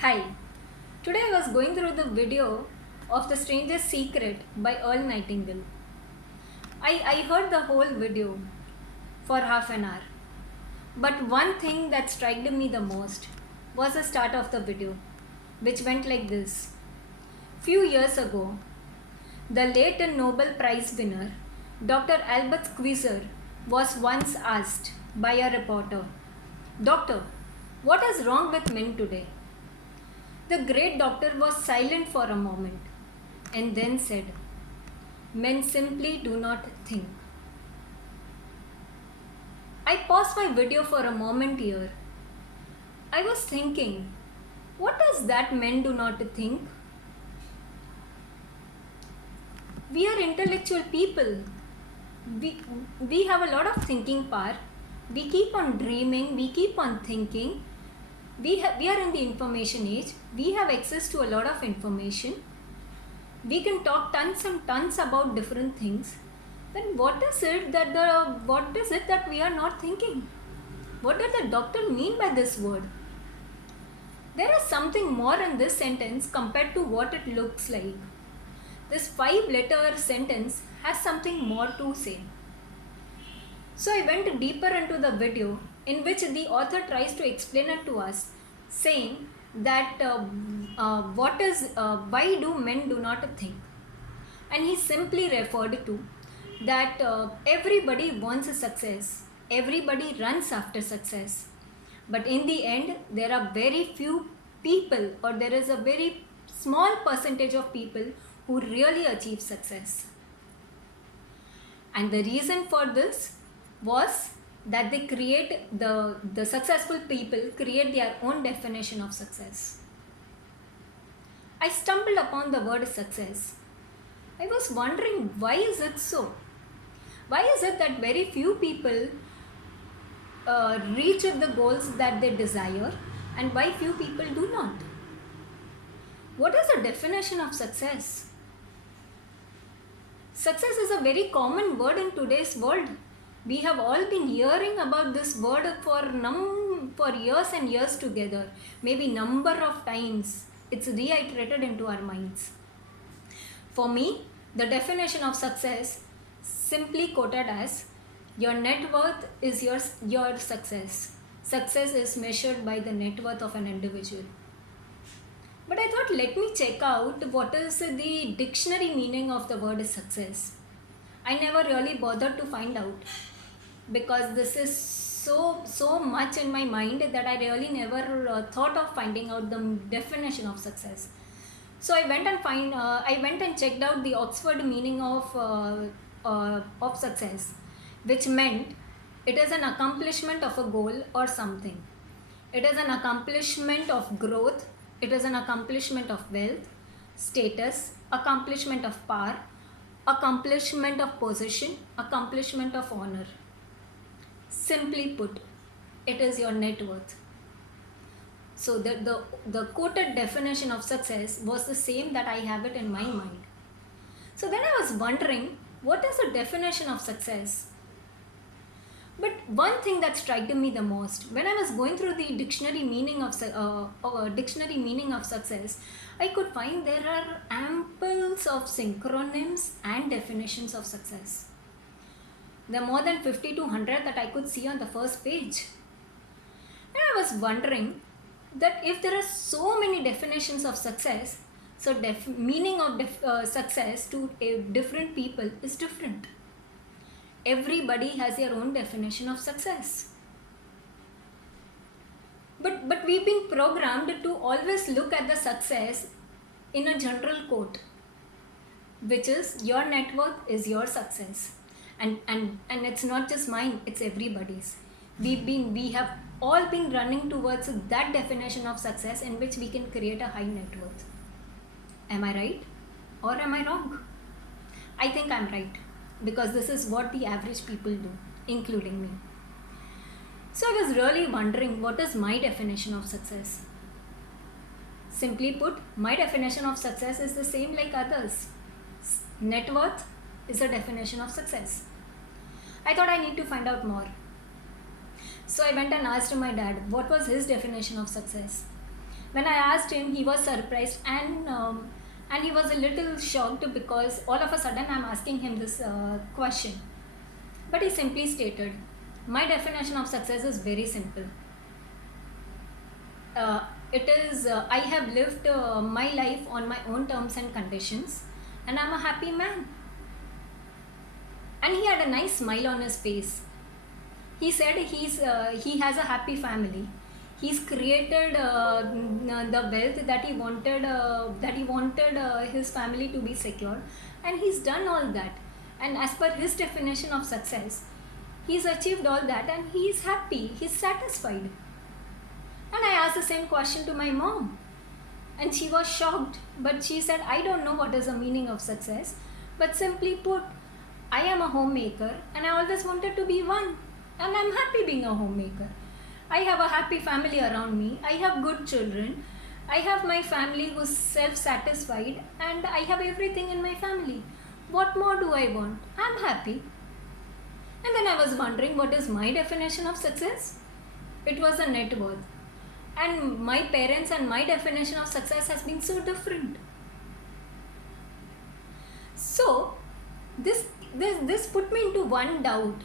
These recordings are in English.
Hi, today I was going through the video of The Stranger's Secret by Earl Nightingale. I heard the whole video for half an hour. But one thing that struck me the most was the start of the video, which went like this. Few years ago, the late Nobel Prize winner, Dr. Albert Schweitzer, was once asked by a reporter, Doctor, what is wrong with men today? The great doctor was silent for a moment and then said, Men simply do not think. I paused my video for a moment here. I was thinking, what is that men do not think? We are intellectual people. We have a lot of thinking power. We keep on dreaming, we keep on thinking. We are in the information age. We have access to a lot of information. We can talk tons and tons about different things. Then what is it that we are not thinking? What does the doctor mean by this word? There is something more in this sentence compared to what it looks like. This 5-letter sentence has something more to say. So I went deeper into the video in which the author tries to explain it to us, saying that why do men do not think? And he simply referred to that everybody wants a success, everybody runs after success, but in the end there are very few people, or there is a very small percentage of people who really achieve success. And the reason for this was that they create the successful people create their own definition of success. I stumbled upon the word success. I was wondering, why is it so? Why is it that very few people reach the goals that they desire, and why few people do not? What is the definition of success? Success is a very common word in today's world. We have all been hearing about this word for years and years together. Maybe number of times it's reiterated into our minds. For me, the definition of success simply quoted as, your net worth is your success. Success is measured by the net worth of an individual. But I thought, let me check out what is the dictionary meaning of the word success. I never really bothered to find out, because this is so much in my mind that I really never thought of finding out the definition of success. So I went and checked out the Oxford meaning of success, which meant it is an accomplishment of a goal or something. It is an accomplishment of growth. It is an accomplishment of wealth, status, accomplishment of power, accomplishment of position, accomplishment of honor. Simply put, it is your net worth. So the quoted definition of success was the same that I have it in my mind. So then I was wondering, what is the definition of success? But one thing that struck me the most, when I was going through the dictionary meaning of success, I could find there are amples of synonyms and definitions of success. There are more than 50 to 100 that I could see on the first page. And I was wondering that if there are so many definitions of success, so meaning of success to different people is different. Everybody has their own definition of success. But we've been programmed to always look at the success in a general quote, which is, your net worth is your success. And it's not just mine, it's everybody's. We have all been running towards that definition of success in which we can create a high net worth. Am I right or am I wrong? I think I'm right, because this is what the average people do, including me. So I was really wondering, what is my definition of success? Simply put, my definition of success is the same like others. Net worth is a definition of success. I thought I need to find out more. So I went and asked my dad what was his definition of success. When I asked him, he was surprised, and he was a little shocked because all of a sudden I'm asking him this question. But he simply stated, "My definition of success is very simple. It is I have lived my life on my own terms and conditions, and I'm a happy man." And he had a nice smile on his face. He said he has a happy family. He's created the wealth that he wanted, his family to be secure, and he's done all that. And as per his definition of success, he's achieved all that, and he's happy. He's satisfied. And I asked the same question to my mom, and she was shocked. But she said, "I don't know what is the meaning of success, but simply put, I am a homemaker, and I always wanted to be one, and I'm happy being a homemaker. I have a happy family around me. I have good children. I have my family who's self-satisfied, and I have everything in my family. What more do I want? I'm happy." And then I was wondering, what is my definition of success? It was a net worth. And my parents and my definition of success has been so different. So this put me into one doubt.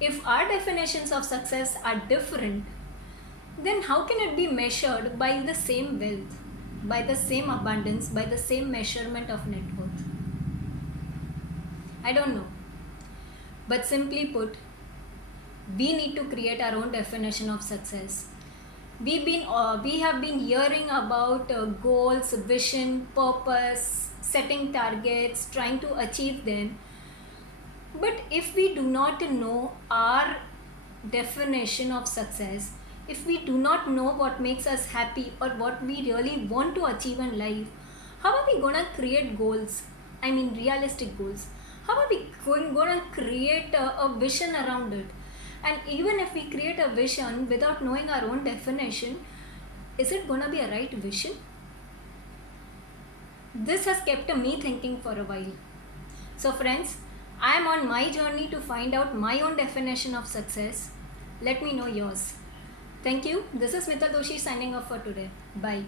If our definitions of success are different, then how can it be measured by the same wealth, by the same abundance, by the same measurement of net worth? I don't know. But simply put, we need to create our own definition of success. We have been hearing about goals, vision, purpose, setting targets, trying to achieve them. But if we do not know our definition of success, if we do not know what makes us happy or what we really want to achieve in life, how are we going to create goals? I mean, realistic goals. How are we going to create a vision around it? And even if we create a vision without knowing our own definition, is it going to be a right vision? This has kept me thinking for a while. So friends, I am on my journey to find out my own definition of success. Let me know yours. Thank you. This is Smita Doshi signing off for today. Bye.